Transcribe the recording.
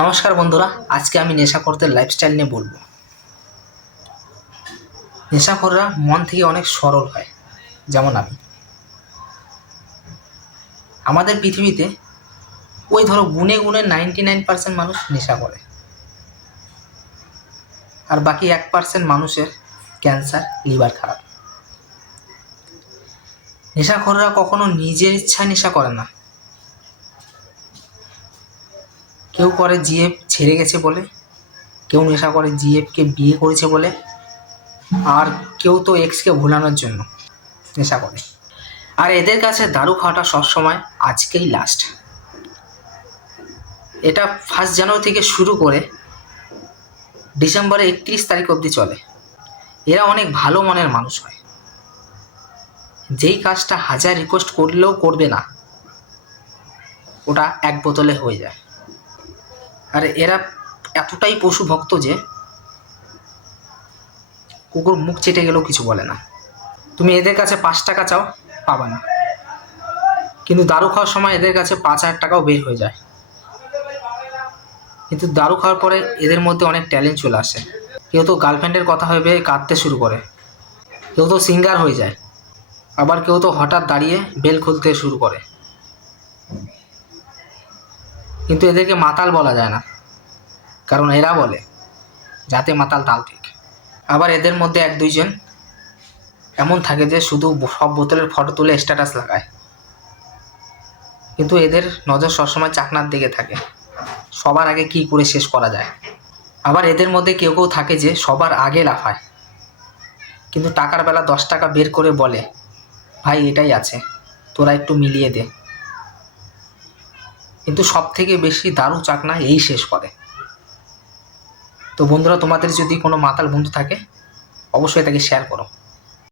নমস্কার বন্ধুরা, আজকে আমি নেশা করতে লাইফস্টাইল নিয়ে বলব। নেশাখোররা মন থেকে অনেক সরল হয়, যেমন আমি। আমাদের পৃথিবীতে ওই ধরো গুনে গুনে নাইনটি নাইন পার্সেন্ট মানুষ নেশা করে। আর বাকি এক পার্সেন্ট মানুষের ক্যান্সার লিভার খারাপ। নেশাখোররা কখনো নিজের ইচ্ছায় নেশা করে না। কেউ করে জিএফ ছেড়ে গেছে বলে, কেউ নেশা করে জিএফকে বিয়ে করেছে বলে, আর কেউ তো এক্সকে ভোলানোর জন্য নেশা করে। আর এদের কাছে দারু খাওয়াটা সবসময় আজকেই লাস্ট এটা ফার্স্ট জানুয়ারি থেকে শুরু করে ডিসেম্বরে একত্রিশ তারিখ অবধি চলে। এরা অনেক ভালো মনের মানুষ হয়। যেই কাজটা হাজার রিকোয়েস্ট করলেও করবে না, ওটা এক বোতলে হয়ে যায়। আর এরা এতটাই পশু ভক্ত যে কুকুর মুখ চেটে গেলেও কিছু বলে না। তুমি এদের কাছে পাঁচ টাকা চাও, পাবা না। কিন্তু দারু খাওয়ার সময় এদের কাছে পাঁচ হাজার টাকাও বের হয়ে যায়। কিন্তু দারু খাওয়ার পরে এদের মধ্যে অনেক ট্যালেন্ট চলে আসে। কেউ তো গার্লফ্রেন্ডের কথা ভেবে কাঁদতে শুরু করে। কেউ তো সিঙ্গার হয়ে যায়। আবার কেউ তো হঠাৎ দাঁড়িয়ে বেল খুলতে শুরু করে। কিন্তু এদেরকে মাতাল বলা যায় না। কারণ এরা বলে, যাতে মাতাল তাল ঠিক। আবার এদের মধ্যে এক দুইজন এমন থাকে যে শুধু সব বোতলের ফটো তুলে স্ট্যাটাস লাগায়। কিন্তু এদের নজর সবসময় চাকনার দিকে থাকে। সবার আগে কি করে শেষ করা যায়? আবার এদের মধ্যে কেউ কেউ থাকে যে সবার আগে লাফায়। কিন্তু টাকার বেলা দশ টাকা বের করে বলে, ভাই, এটাই আছে, তোরা একটু মিলিয়ে দে। কিন্তু সব থেকে বেশি দারু চাকনা এই শেষ করে। তো বন্ধুরা তোমাদের যদি কোনো মাতাল বন্ধু থাকে অবশ্যই তাকে শেয়ার করো।